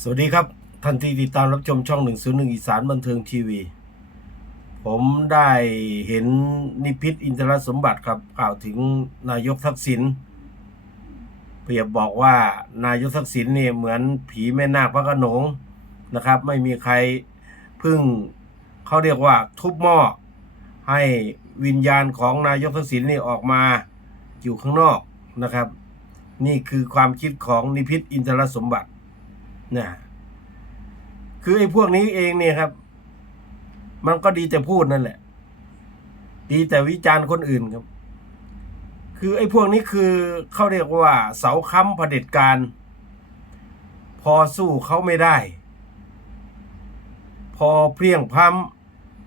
สวัสดีครับท่านที่ติดตามรับชมช่อง 101 อีสานบันเทิงทีวี ผมได้เห็นนิพิษอินทรสมบัติครับกล่าวถึงนายกทักษิณเปรียบบอกว่านายกทักษิณเนี่ยเหมือนผีแม่นาคพระโขนงนะครับ ไม่มีใครพึ่งเขาเรียกว่าทุบหม้อให้วิญญาณของนายกทักษิณนี่ออกมาอยู่ข้างนอกนะครับ นี่คือความคิดของนิพิษอินทรสมบัติ นะคือไอ้พวกนี้เองเนี่ยครับ มันก็ดีแต่พูดนั่นแหละ ดีแต่วิจารณ์คนอื่นครับ คือไอ้พวกนี้คือเขาเรียกว่า เสาค้ำเผด็จการ พอสู้เขาไม่ได้ พอเพลียงพล้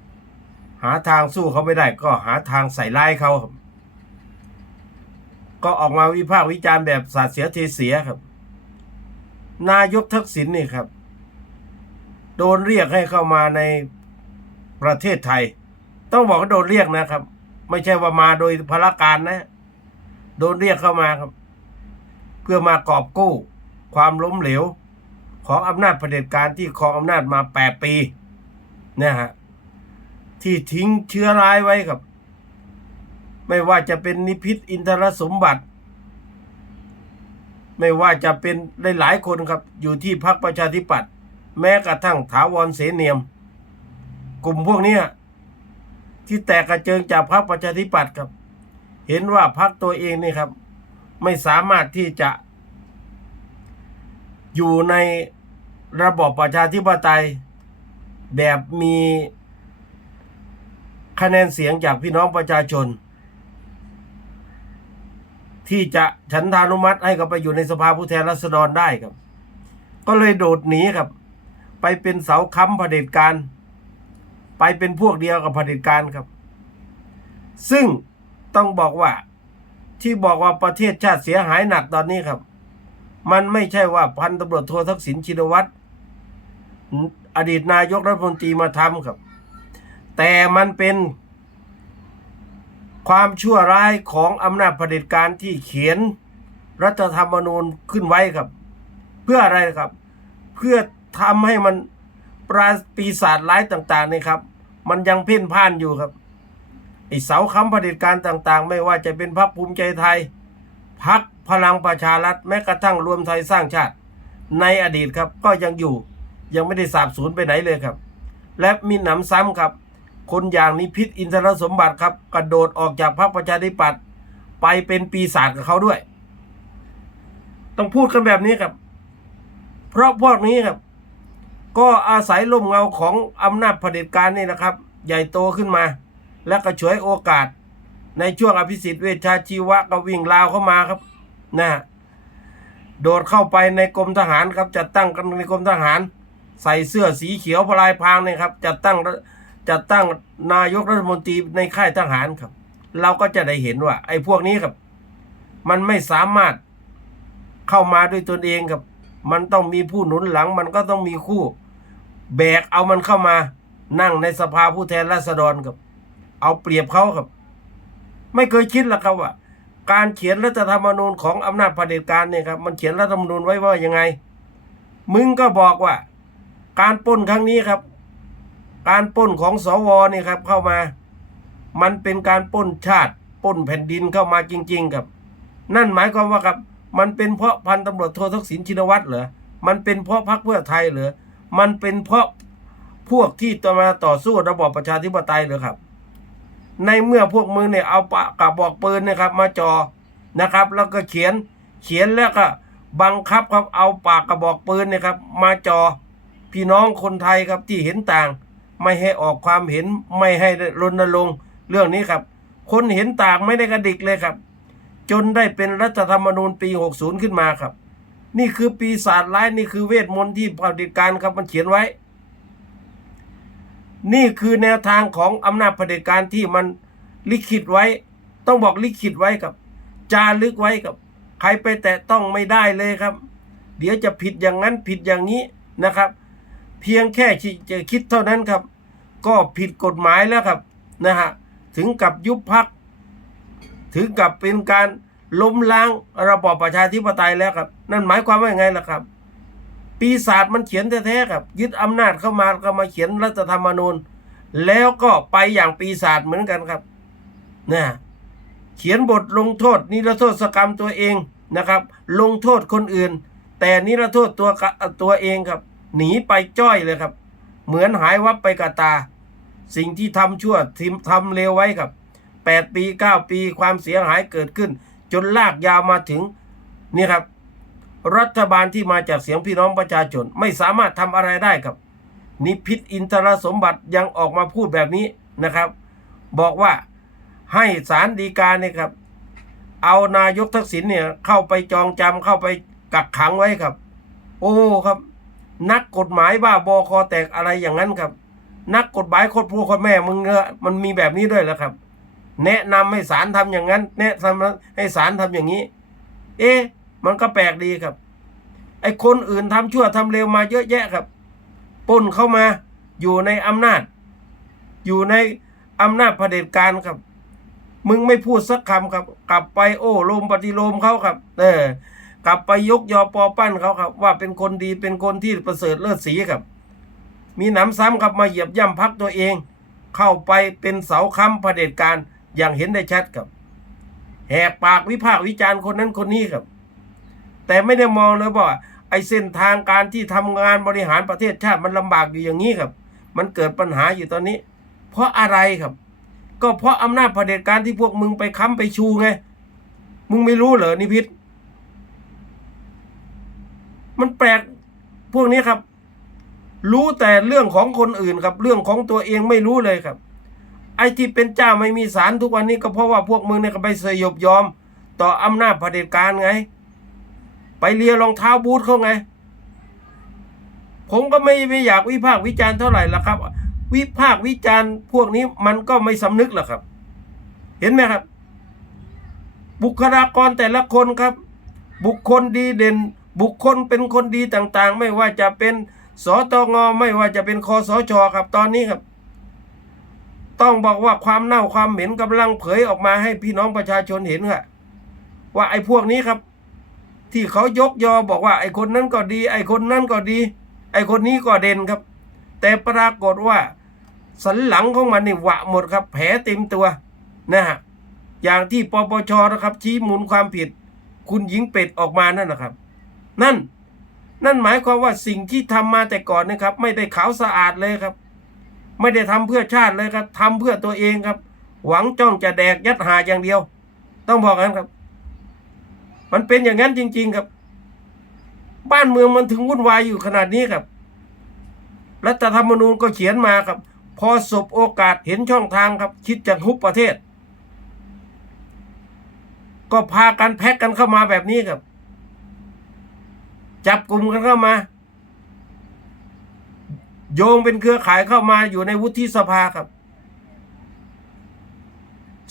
ำหาทางสู้เขาไม่ได้ ก็หาทางใส่ร้ายเขาครับก็ออกมาวิพากษ์วิจารณ์แบบสาดเสียเทเสียครับ นายกทักษิณนี่ครับ โดนเรียกให้เข้ามาในประเทศไทย ต้องบอกว่าโดนเรียกนะครับ ไม่ใช่ว่ามาโดยพละการนะ โดนเรียกเข้ามาครับ เพื่อมากอบกู้ ความล้มเหลว ของอำนาจเผด็จการที่ครองอำนาจมาแปดปีนะฮะที่ทิ้งเชื้อร้ายไว้ครับ ไม่ว่าจะเป็นนิพิษอินทรสมบัติ ไม่ว่าจะเป็นหลายๆคนครับ อยู่ที่พรรคประชาธิปัตย์แม้กระทั่งถาวรเสนเนียม กลุ่มพวกเนี้ยที่แตกกระเจิงจากพรรคประชาธิปัตย์ครับ เห็นว่าพรรคตัวเองนี่ครับ ไม่สามารถที่จะ อยู่ในระบอบประชาธิปไตย แบบมีคะแนนเสียงจากพี่น้องประชาชน ที่จะฉันทานุมัติให้เขาไปอยู่ในสภาผู้แทนราษฎรได้ครับ ก็เลยโดดหนีครับ ไปเป็นเสาค้ำเผด็จการ ไปเป็นพวกเดียวกับเผด็จการครับ ซึ่งต้องบอกว่าที่บอกว่าประเทศชาติเสียหายหนักตอนนี้ครับ มันไม่ใช่ว่าพันตำรวจโททักษิณชินวัตรอดีตนายกรัฐมนตรีมาทำครับ แต่มันเป็น ความชั่วร้ายของอำนาจเผด็จการที่เขียนรัฐธรรมนูญขึ้นไว้ครับ เพื่ออะไรครับ เพื่อทำให้มันปราปีศาจร้ายต่างๆนี่ครับ มันยังเพ่นพ่านอยู่ครับไอเสาค้ำเผด็จการต่างๆ ไม่ว่าจะเป็นพรรคภูมิใจไทยพรรคพลังประชารัฐแม้กระทั่งรวมไทยสร้างชาติ ในอดีตครับก็ยังอยู่ยังไม่ได้สาบสูญไปไหนเลยครับ และมีหนำซ้ำครับ คนอย่างนิพิษอินทรสมบัติครับ กระโดดออกจากพรรคประชาธิปัตย์ไปเป็นปีศาจกับเขาด้วย ต้องพูดกันแบบนี้ครับ เพราะพวกนี้ครับ ก็อาศัยลมเงาของอำนาจเผด็จการนี่นะครับ ใหญ่โตขึ้นมา และก็ฉวยโอกาส ในช่วงอภิสิทธิ์เวชชาชีวะก็วิ่งราวเข้ามาครับนะฮะโดดเข้าไปในกรมทหารครับจัดตั้งกันในกรมทหาร ใส่เสื้อสีเขียวพลายพรางเนี่ยครับจัดตั้ง จัดตั้งนายกรัฐมนตรีในค่ายทหารครับ เราก็จะได้เห็นว่า ไอ้พวกนี้ครับ มันไม่สามารถเข้ามาด้วยตนเองครับ มันต้องมีผู้หนุนหลัง มันก็ต้องมีคู่ แบกเอามันเข้ามา นั่งในสภาผู้แทนราษฎรครับ เอาเปรียบเขาครับ ไม่เคยคิดหรอกครับว่า การเขียนรัฐธรรมนูญของอำนาจเผด็จการเนี่ยครับมันเขียนรัฐธรรมนูญไว้ว่ายังไง มึงก็บอกว่า การป้นครั้งนี้ครับ การป้นของสวนี่ครับเข้ามา มันเป็นการป้นชาติป้นแผ่นดินเข้ามาจริง ๆ ครับ นั่นหมายความว่าครับ มันเป็นเพราะพันตำรวจโททักษิณชินวัตรเหรอมันเป็นเพราะพรรคเพื่อไทยเหรอมันเป็นเพราะพวกที่ต่อมาต่อสู้ระบอบประชาธิปไตยเหรอครับ ในเมื่อพวกมึงเนี่ยเอาปากกระบอกปืนนะครับ มาจอนะครับ แล้วก็เขียนเขียนแล้วก็บังคับครับเอาปากกระบอกปืนเนี่ยครับ มาจอพี่น้องคนไทยครับที่เห็นต่าง ไม่ให้ออกความเห็นไม่ให้รณรงค์เรื่องนี้ครับ คนเห็นต่างไม่ได้กระดิกเลยครับ จนได้เป็นรัฐธรรมนูญปี 60 ขึ้นมาครับ นี่คือปีศาจร้ายนี่คือเวทมนต์ที่เผด็จการครับมันเขียนไว้ นี่คือแนวทางของอำนาจเผด็จการที่มันลิขิตไว้ ต้องบอกลิขิตไว้กับจารึกไว้กับ ใครไปแตะต้องไม่ได้เลยครับ เดี๋ยวจะผิดอย่างนั้นผิดอย่างนี้นะครับ เพียงแค่จะคิดเท่านั้นครับ ก็ผิดกฎหมายแล้วครับนะฮะถึงกับยุบพัก ถึงกับเป็นการล้มล้างระบอบประชาธิปไตยแล้วครับ นั่นหมายความว่ายังไงล่ะครับ ปีศาจมันเขียนแท้ๆครับ ยึดอำนาจเข้ามาก็มาเขียนรัฐธรรมนูญ แล้วก็ไปอย่างปีศาจเหมือนกันครับนะเขียนบทลงโทษ นิรโทษกรรมตัวเองนะครับ ลงโทษคนอื่น แต่นิรโทษตัวตัวเองครับ หนีไปจ้อยเลยครับ เหมือนหายวับไปกับตา สิ่งที่ทำชั่วทิมทำเลวไว้ครับแปดปีเก้าปีความเสียหายเกิดขึ้น จนลากยาวมาถึงนี่ครับ รัฐบาลที่มาจากเสียงพี่น้องประชาชนไม่สามารถทำอะไรได้ครับ นิพิษอินทรสมบัติยังออกมาพูดแบบนี้นะครับ บอกว่าให้ศาลฎีกาเนี่ยครับ เอานายกทักษิณเนี่ยเข้าไปจองจำเข้าไปกักขังไว้ครับ โอ้ครับ นักกฎหมายบ้าบอคอแตกอะไรอย่างนั้นครับ นักกฎหมายโคตรพ่อโคตรแม่มึงเนอะมันมีแบบนี้ด้วยแล้วครับ แนะนำให้ศาลทำอย่างนั้น แนะนำให้ศาลทำอย่างนี้ เอ๊ะมันก็แปลกดีครับ ไอ้คนอื่นทำชั่วทำเลวมาเยอะแยะครับป้นเข้ามาอยู่ในอำนาจ อยู่ในอำนาจเผด็จการครับ มึงไม่พูดสักคำครับ กลับไปโอ้ลมปฏิโลมเขาครับ เออ กลับไปยกยอปอปั้นเขาครับ ว่าเป็นคนดีเป็นคนที่ประเสริฐเลิศสีครับ มีหนำซ้ำครับมาเหยียบย่ำพักตัวเอง เข้าไปเป็นเสาค้ำเผด็จการอย่างเห็นได้ชัดครับ แหกปากวิพากษ์วิจารณ์คนนั้นคนนี้ครับ แต่ไม่ได้มองเลยว่าไอ้เส้นทางการที่ทำงานบริหารประเทศชาติมันลำบากอยู่อย่างนี้ครับ มันเกิดปัญหาอยู่ตอนนี้ เพราะอะไรครับ ก็เพราะอำนาจเผด็จการที่พวกมึงไปค้ำไปชูไง มึงไม่รู้เหรอนิพิษ มันแปลกพวกนี้ครับ รู้แต่เรื่องของคนอื่นครับ เรื่องของตัวเองไม่รู้เลยครับ ไอ้ที่เป็นเจ้าไม่มีสารทุกวันนี้ก็เพราะว่าพวกมึงเนี่ยก็ไปสยบยอม ต่ออำนาจเผด็จการไง ไปเลียรองเท้าบูทเขาไง ผมก็ไม่ไม่อยากวิพากษ์วิจารณ์เท่าไหร่ละครับ วิพากษ์วิจารณ์พวกนี้มันก็ไม่สำนึกหรอกครับ เห็นไหมครับ บุคลากรแต่ละคนครับ บุคคลดีเด่น บุคคลเป็นคนดีต่างๆ ไม่ว่าจะเป็นสตงไม่ว่าจะเป็นคอสชครับตอนนี้ครับ ต้องบอกว่าความเน่าความเหม็นกำลังเผยออกมาให้พี่น้องประชาชนเห็นค่ะว่าไอ้พวกนี้ครับ ที่เขายกยอบอกว่า ไอ้คนนั้นก็ดี ไอ้คนนั้นก็ดี ไอ้คนนี้ก็เด่นครับ แต่ปรากฏว่าสันหลังของมันนี่หวะหมดครับ แผลเต็มตัวนะฮะอย่างที่ปปชนะครับชี้มูลความผิด คุณหญิงเป็ดออกมานั่นนะครับ นั่น นั่นหมายความว่าสิ่งที่ทำมาแต่ก่อนนะครับ ไม่ได้ขาวสะอาดเลยครับ ไม่ได้ทำเพื่อชาติเลยครับทำเพื่อตัวเองครับ หวังจ้องจะแดกยัดหาอย่างเดียว ต้องบอกกันครับ มันเป็นอย่างนั้นจริง ๆครับ บ้านเมืองมันถึงวุ่นวายอยู่ขนาดนี้ครับรัฐธรรมนูญก็เขียนมาครับ พอสบโอกาสเห็นช่องทางครับ คิดจะทุบประเทศ ก็พากันแพ็กกันเข้ามาแบบนี้ครับ จับกลุ่มกันเข้ามา โยงเป็นเครือข่ายเข้ามาอยู่ในวุฒิสภาครับ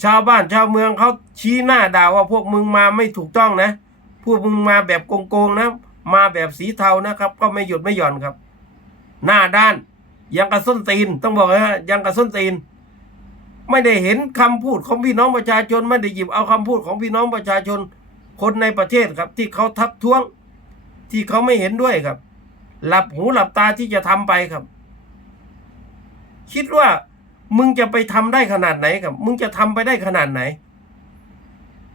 ชาวบ้านชาวเมืองเขาชี้หน้าด่าว่าพวกมึงมาไม่ถูกต้องนะ พวกมึงมาแบบโกงๆนะ มาแบบสีเทานะครับ ก็ไม่หยุดไม่หย่อนครับ หน้าด้านยังกระส้นตีน ต้องบอกนะฮะยังกระส้นตีน ไม่ได้เห็นคำพูดของพี่น้องประชาชน ไม่ได้หยิบเอาคำพูดของพี่น้องประชาชน คนในประเทศครับ ที่เขาทักท้วง ที่เขาไม่เห็นด้วยครับ หลับหูหลับตาที่จะทำไปครับ คิดว่ามึงจะไปทำได้ขนาดไหนครับ มึงจะทำไปได้ขนาดไหน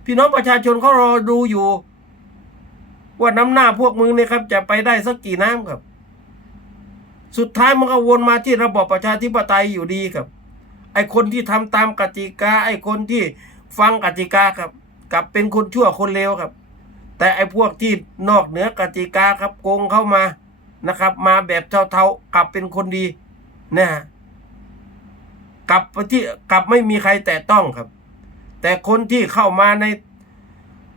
พี่น้องประชาชนเขารอดูอยู่ ว่าน้ำหน้าพวกมึงเนี่ยครับ จะไปได้สักกี่น้ำครับ สุดท้ายมันก็วนมาที่ระบอบประชาธิปไตยอยู่ดีครับ ไอคนที่ทำตามกติกา ไอคนที่ฟังกติกาครับ กลับเป็นคนชั่วคนเลวครับ แต่ไอ้พวกที่นอกเหนือกติกาครับโกงเข้ามานะครับ มาแบบเท่าๆกลับเป็นคนดีนะฮะกลับไปที่กลับไม่มีใครแตะต้องครับ แต่คนที่เข้ามาใน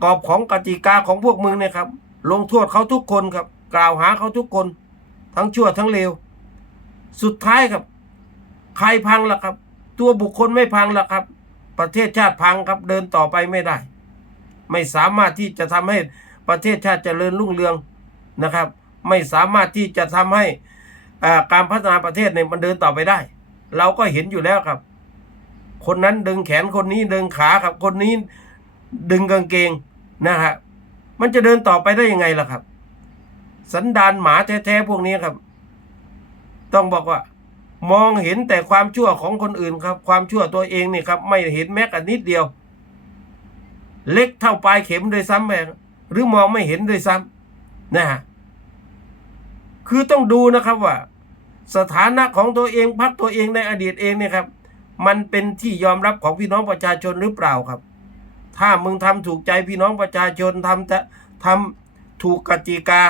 กรอบของกติกาของพวกมึงเนี่ยครับ ลงโทษเขาทุกคนครับ กล่าวหาเขาทุกคน ทั้งชั่วทั้งเลวสุดท้ายครับ ใครพังล่ะครับ ตัวบุคคลไม่พังล่ะครับ ประเทศชาติพังครับเดินต่อไปไม่ได้ ไม่สามารถที่จะทำให้ประเทศชาติเจริญรุ่งเรืองนะครับ ไม่สามารถที่จะทำให้การพัฒนาประเทศเนี่ยมันเดินต่อไปได้ เราก็เห็นอยู่แล้วครับ คนนั้นดึงแขนคนนี้ดึงขาครับ คนนี้ดึงกางเกงนะฮะมันจะเดินต่อไปได้ยังไงล่ะครับสสันดานหมาแท้ๆพวกนี้ครับ ต้องบอกว่า มองเห็นแต่ความชั่วของคนอื่นครับ ความชั่วตัวเองนี่ครับ ไม่เห็นแม้แต่นิดเดียว เล็กเท่าปลายเข็มโดยซ้ำไปหรือมองไม่เห็นโดยซ้ำนะฮะคือต้องดูนะครับว่า สถานะของตัวเองพักตัวเองในอดีตเองเนี่ยครับ มันเป็นที่ยอมรับของพี่น้องประชาชนหรือเปล่าครับ ถ้ามึงทำถูกใจพี่น้องประชาชนทำจะทำถูกกติกา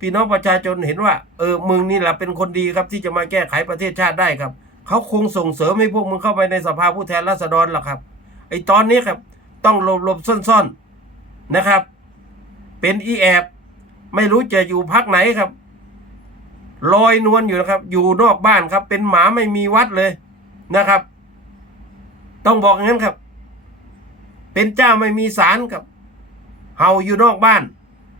พี่น้องประชาชนเห็นว่า เออมึงนี่แหละเป็นคนดีครับที่จะมาแก้ไขประเทศชาติได้ครับ เขาคงส่งเสริมให้พวกมึงเข้าไปในสภาผู้แทนราษฎรหรอกครับไอ้ตอนนี้ครับ ต้องหลบหลบซ่อนๆนะครับ เป็นอีแอบไม่รู้จะอยู่พักไหนครับลอยนวลอยู่นะครับ อยู่นอกบ้านครับ เป็นหมาไม่มีวัดเลยนะครับ ต้องบอกอย่างนั้นครับ เป็นเจ้าไม่มีศาลครับเห่าอยู่นอกบ้าน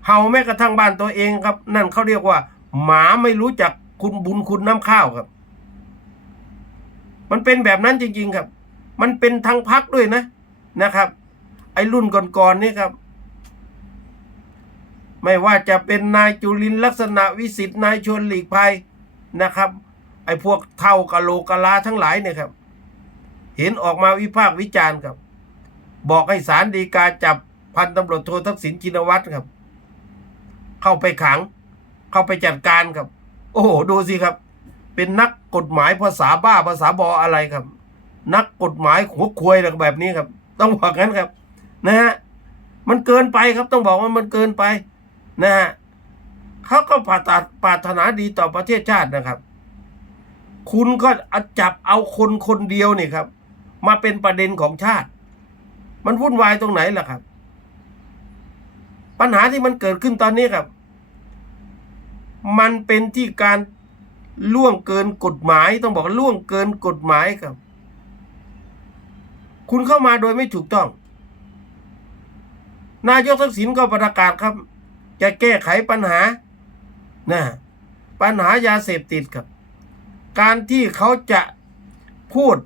เห่าแม้กระทั่งบ้านตัวเองครับ นั่นเขาเรียกว่า หมาไม่รู้จักคุณบุญคุณน้ำข้าวครับ มันเป็นแบบนั้นจริง ๆครับ มันเป็นทางพักด้วยนะนะครับ ไอ้รุ่นก่อนๆนี่ครับ ไม่ว่าจะเป็นนายจุลินลักษณะวิสิทธิ์นายชวนหลีกภัยนะครับ ไอ้พวกเท่ากะโลกะลาทั้งหลายเนี่ยครับ เห็นออกมาวิพากษ์วิจารณ์ครับ บอกให้ศาลฎีกาจับพันตำรวจโททักษิณชินวัตรครับ เข้าไปขัง เข้าไปจัดการครับ โอ้โหดูสิครับ เป็นนักกฎหมายภาษาบ้าภาษาบออะไรครับ นักกฎหมายหัวควยแบบนี้ครับ ต้องบอกงั้นครับ นะฮะมันเกินไปครับต้องบอกว่ามันเกินไปนะฮะเขาก็ปรารถปรารถนาดีต่อประเทศชาตินะครับ คุณก็จับเอาคนคนเดียวนี่ครับ มาเป็นประเด็นของชาติ มันวุ่นวายตรงไหนล่ะครับ ปัญหาที่มันเกิดขึ้นตอนนี้ครับ มันเป็นที่การล่วงเกินกฎหมาย ต้องบอกว่าล่วงเกินกฎหมายครับ คุณเข้ามาโดยไม่ถูกต้อง นายกทักษิณก็ประกาศครับ จะแก้ไขปัญหานะปัญหายาเสพติดครับ การที่เขาจะพูด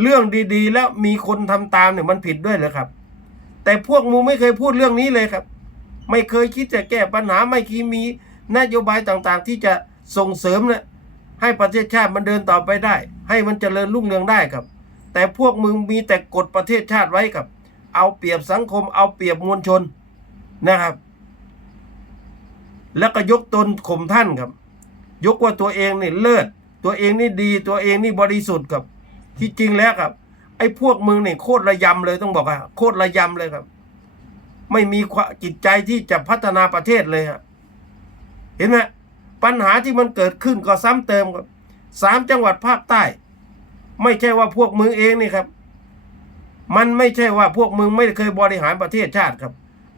เรื่องดีๆ แล้วมีคนทำตามเนี่ยมันผิดด้วยเหรอครับ แต่พวกมูไม่เคยพูดเรื่องนี้เลยครับ ไม่เคยคิดจะแก้ปัญหาไม่คิดมีนโยบายต่างๆ ที่จะส่งเสริมเนี่ยให้ประเทศชาติมันเดินต่อไปได้ ให้มันเจริญรุ่งเรืองได้ครับ แต่พวกมึงมีแต่กดประเทศชาติไว้ครับ เอาเปรียบสังคม เอาเปรียบมวลชนนะครับ แล้วก็ยกตนข่มท่านครับ ยกว่าตัวเองนี่เลิศตัวเองนี่ดี ตัวเองนี่บริสุทธิ์ครับที่จริงแล้วครับ ไอ้พวกมึงเนี่ยโคตรระยำเลยต้องบอกว่าโคตรระยำเลยครับ ไม่มีความจิตใจที่จะพัฒนาประเทศเลยฮะเห็นไหมปัญหาที่มันเกิดขึ้นก็ซ้ำเติมครับสามจังหวัดภาคใต้ ไม่ใช่ว่าพวกมึงเองนี่ครับ มันไม่ใช่ว่าพวกมึงไม่เคยบริหารประเทศชาติครับ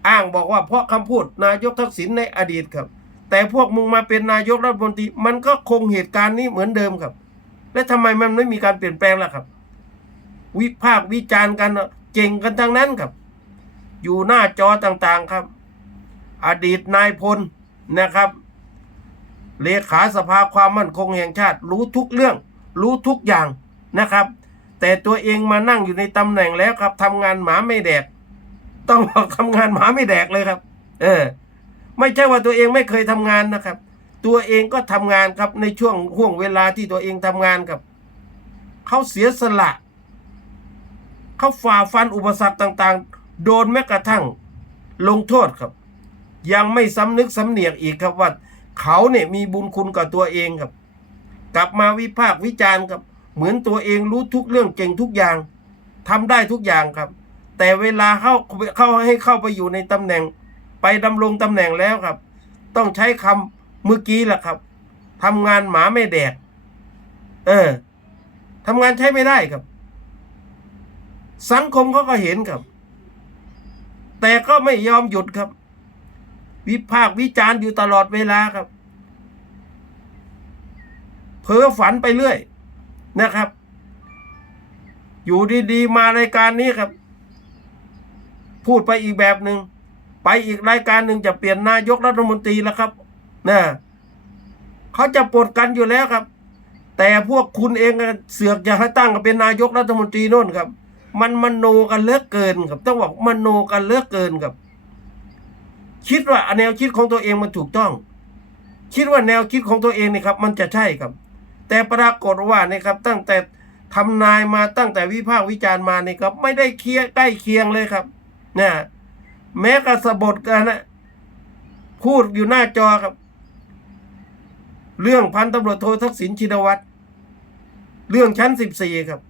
อ้างบอกว่าเพราะคำพูดนายกทักษิณในอดีตครับ แต่พวกมึงมาเป็นนายกรัฐมนตรีมันก็คงเหตุการณ์นี้เหมือนเดิมครับ และทำไมมันไม่มีการเปลี่ยนแปลงล่ะครับ วิพากษ์วิจารณ์กันเก่งกันทั้งนั้นครับ อยู่หน้าจอต่างๆครับ อดีตนายพลนะครับ เลขาสภาความมั่นคงแห่งชาติ รู้ทุกเรื่อง รู้ทุกอย่างนะครับ แต่ตัวเองมานั่งอยู่ในตำแหน่งแล้วครับทำงานหมาไม่แดก ต้องบอกทำงานหมาไม่แดกเลยครับ เออ ไม่ใช่ว่าตัวเองไม่เคยทำงานนะครับ ตัวเองก็ทำงานครับในช่วงห่วงเวลาที่ตัวเองทำงานครับเขาเสียสละเขาฝ่าฟันอุปสรรคต่างๆ โดนแม้กระทั่ง ลงโทษครับ ยังไม่สำนึกสำเนียกอีกครับว่า เขาเนี่ยมีบุญคุณกับตัวเองครับ กลับมาวิพากษ์วิจารณ์ครับ เหมือนตัวเองรู้ทุกเรื่องเก่งทุกอย่างทำได้ทุกอย่างครับ แต่เวลาเข้าเข้าให้เข้าไปอยู่ในตำแหน่ง ไปดำรงตำแหน่งแล้วครับ ต้องใช้คำเมื่อกี้แหละครับทำงานหมาไม่แดก เออทำงานใช้ไม่ได้ครับ สังคมเขาก็เห็นครับ แต่ก็ไม่ยอมหยุดครับ วิพากษ์วิจารณ์อยู่ตลอดเวลาครับเพ้อฝันไปเรื่อย นะครับ อยู่ดีๆมารายการนี้ครับ พูดไปอีกแบบหนึ่งไปอีกรายการหนึ่งจะเปลี่ยนนายกรัฐมนตรีแล้วครับนะเขาจะปลดกันอยู่แล้วครับ แต่พวกคุณเองเสือกจะให้ตั้งเป็นนายกรัฐมนตรีโน่นครับ มันมโนกันเลือกเกินครับ ต้องบอกมโนกันเลือกเกินครับ คิดว่าแนวคิดของตัวเองมันถูกต้อง คิดว่าแนวคิดของตัวเองนี่ครับ มันจะใช่ครับ แต่ปรากฏว่านี่ครับตั้งแต่ทำนายมาตั้งแต่วิพากษ์วิจารณ์มานี่ครับ ไม่ได้เคียงใกล้เคียงเลยครับนะแม้กระสบทกันนะพูดอยู่หน้าจอครับ เรื่องพันตำรวจโททักษิณชินวัตรเรื่องชั้นสิบสี่ครับ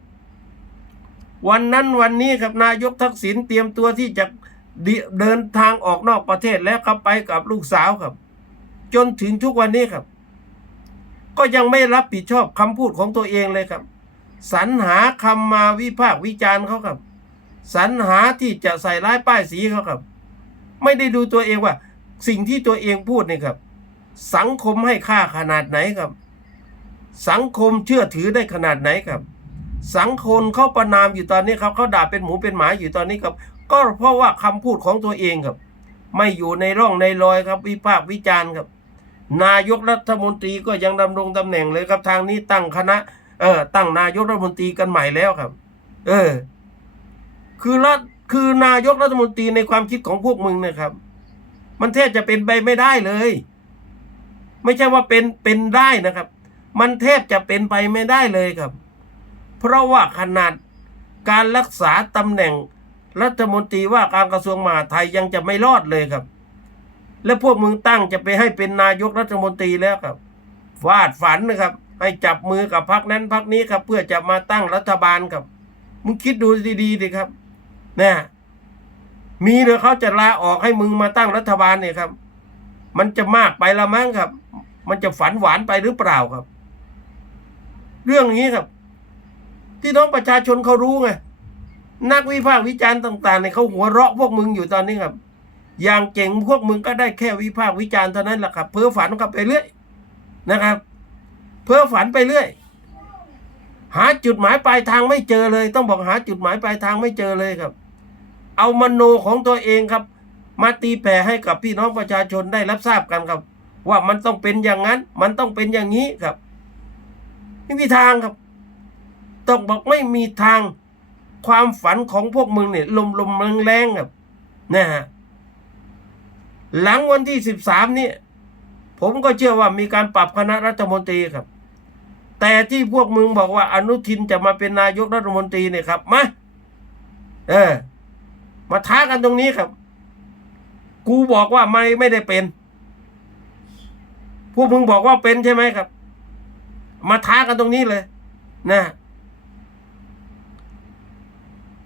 วันนั้นวันนี้ครับนายกทักษิณเตรียมตัวที่จะเดิเดินทางออกนอกประเทศแล้วครับไปกับลูกสาวครับ จนถึงทุกวันนี้ครับ ก็ยังไม่รับผิดชอบคำพูดของตัวเองเลยครับ สรรหาคำมาวิพากษ์วิจารณ์เขาครับ สรรหาที่จะใส่ร้ายป้ายสีเขาครับ ไม่ได้ดูตัวเองว่า สิ่งที่ตัวเองพูดนี่ครับ สังคมให้ค่าขนาดไหนครับ สังคมเชื่อถือได้ขนาดไหนครับ สังคมเขาประนามอยู่ตอนนี้ครับเขาด่าเป็นหมูเป็นหมาอยู่ตอนนี้ครับ ก็เพราะว่าคำพูดของตัวเองครับ ไม่อยู่ในร่องในรอยครับ วิพากษ์วิจารณ์ครับ นายกรัฐมนตรีก็ยังดำรงตำแหน่งเลยครับทางนี้ตั้งคณะ เออตั้งนายกรัฐมนตรีกันใหม่แล้วครับ เออ คือรัฐคือนายกรัฐมนตรีในความคิดของพวกมึงนะครับ มันแทบจะเป็นไปไม่ได้เลย ไม่ใช่ว่าเป็นเป็นได้นะครับ มันแทบจะเป็นไปไม่ได้เลยครับ เพราะว่าขนาดการรักษาตำแหน่งรัฐมนตรีว่าการกระทรวงมหาดไทยยังจะไม่รอดเลยครับ และพวกมึงตั้งจะไปให้เป็นนายกรัฐมนตรีแล้วครับวาดฝันนะครับ ให้จับมือกับพรรคนั้นพรรคนี้ครับ เพื่อจะมาตั้งรัฐบาลครับ มึงคิดดูดีๆดิครับนะมีหรือเขาจะลาออกให้มึงมาตั้งรัฐบาลเนี่ยครับ มันจะมากไปละมั้งครับ มันจะฝันหวานไปหรือเปล่าครับ เรื่องนี้ครับ ที่น้องประชาชนเขารู้ไงนักวิพากษ์วิจารณ์ต่างๆเนี่ยเขาหัวเราะพวกมึงอยู่ตอนนี้ครับ อย่างเก่งพวกมึงก็ได้แค่วิพากษ์วิจารณ์เท่านั้นแหละครับ เพ้อฝันกันไปเรื่อยนะครับ เพ้อฝันไปเรื่อย หาจุดหมายปลายทางไม่เจอเลย ต้องบอกหาจุดหมายปลายทางไม่เจอเลยครับ เอามโนของตัวเองครับ มาตีแผ่ให้กับพี่น้องประชาชนได้รับทราบกันครับ ว่ามันต้องเป็นอย่างนั้น มันต้องเป็นอย่างนี้ครับไม่มีทางครับ ต้องบอกไม่มีทางความฝันของพวกมึงเนี่ยลมลมแรงแรงๆครับนะฮะ หลังวันที่สิบสามนี่ผมก็เชื่อว่ามีการปรับคณะรัฐมนตรีครับ แต่ที่พวกมึงบอกว่าอนุทินจะมาเป็นนายกรัฐมนตรีเนี่ยครับมาเออ มาท้ากันตรงนี้ครับ กูบอกว่าไม่ไม่ได้เป็น พวกมึงบอกว่าเป็นใช่ไหมครับ มาท้ากันตรงนี้เลย นะ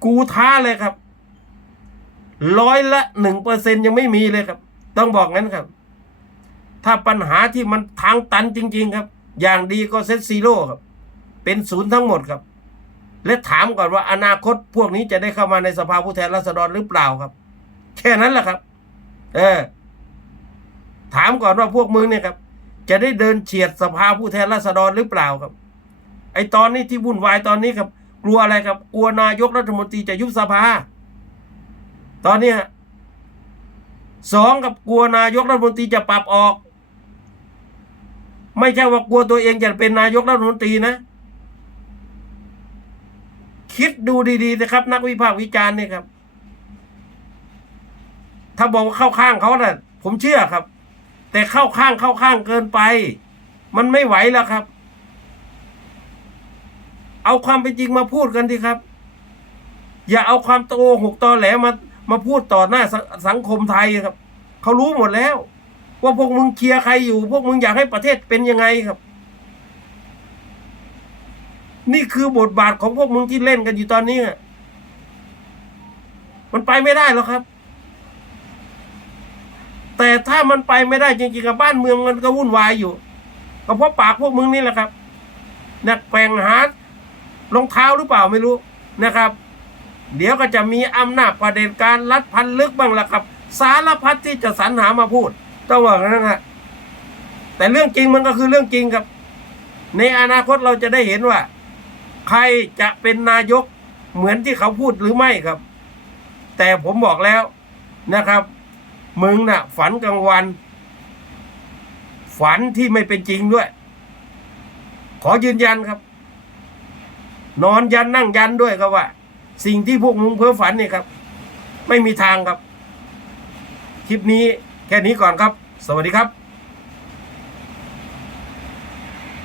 กูท้าเลยครับ ร้อยละหนึ่งเปอร์เซ็นยังไม่มีเลยครับ ต้องบอกงั้นครับ ถ้าปัญหาที่มันทางตันจริง ๆ ครับ อย่างดีก็เซตซีโร่ครับ เป็นศูนย์ทั้งหมดครับ และถามก่อนว่าอนาคตพวกนี้จะได้เข้ามาในสภาผู้แทนราษฎรหรือเปล่าครับ แค่นั้นแหละครับ เออ ถามก่อนว่าพวกมึงเนี่ยครับ จะได้เดินเฉียดสภาผู้แทนราษฎรหรือเปล่าครับ ไอตอนนี้ที่วุ่นวายตอนนี้ครับ กลัวอะไรครับกลัวนายกรัฐมนตรีจะยุบสภา ตอนนี้ฮะ สองกับกลัวนายกรัฐมนตรีจะปรับออก ไม่ใช่ว่ากลัวตัวเองจะเป็นนายกรัฐมนตรีนะ คิดดูดีๆนะครับ นักวิพากษ์วิจารณ์เนี่ยครับ ถ้าบอกว่าเข้าข้างเขาน่ะ ผมเชื่อครับ แต่เข้าข้างเข้าข้างเกินไป มันไม่ไหวแล้วครับ เอาความเป็นจริงมาพูดกันดีครับ อย่าเอาความโตหกตอแหลมา มาพูดต่อหน้าสสังคมไทยครับเขารู้หมดแล้ว ว่าพวกมึงเคลียร์ใครอยู่ พวกมึงอยากให้ประเทศเป็นยังไงครับ นี่คือบทบาทของพวกมึงที่เล่นกันอยู่ตอนนี้มันไปไม่ได้หรอกครับ แต่ถ้ามันไปไม่ได้จริงๆกับบ้านเมืองมันก็วุ่นวายอยู่ก็เพราะปากพวกมึงนี่แหละครับนักแป่งหารองเท้าหรือเปล่าไม่รู้นะครับ เดี๋ยวก็จะมีอำนาจประเด็นการรัดพันลึกบ้างละครับ สารพัดที่จะสรรหามาพูดต้องบอกนะฮะแต่เรื่องจริงมันก็คือเรื่องจริงครับ ในอนาคตเราจะได้เห็นว่า ใครจะเป็นนายกเหมือนที่เขาพูดหรือไม่ครับ แต่ผมบอกแล้วนะครับ มึงน่ะ ฝันกลางวัน ฝันที่ไม่เป็นจริงด้วย ขอยืนยันครับ นอนยันนั่งยันด้วยครับว่า สิ่งที่พวกมึงเพ้อฝันเนี่ยครับ ไม่มีทางครับ คลิปนี้แค่นี้ก่อนครับ สวัสดีครับ